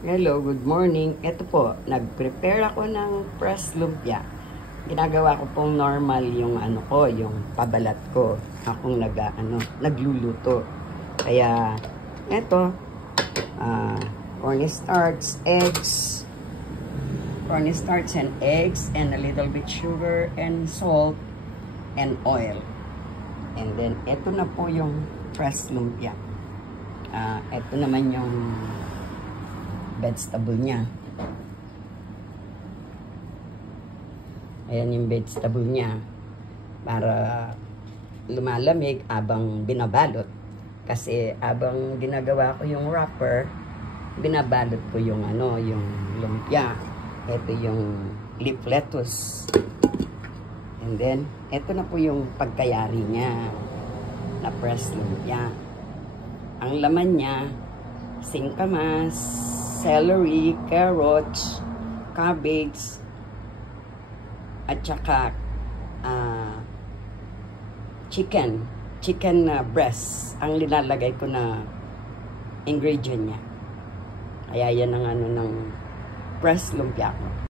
Hello, good morning. Ito po, nag-prepare ako ng pressed lumpia. Ginagawa ko pong normal yung yung pabalat ko. Akong nagluluto. Kaya ito, cornstarch, cornstarch and eggs, and a little bit sugar and salt and oil. And then ito na po yung pressed lumpia. Ito naman yung vegetable niya. Ayan yung vegetable niya. Para lumalamig abang binabalot. Kasi abang ginagawa ko yung wrapper, binabalot ko yung yung lumpia. Ito yung leaf lettuce. And then, ito na po yung pagkayari niya na pressed lumpia. Ang laman niya, singkamas, celery, carrots, cabbage, at saka chicken breast ang linalagay ko na ingredient niya. Kaya yan ang ng pressed lumpia ko.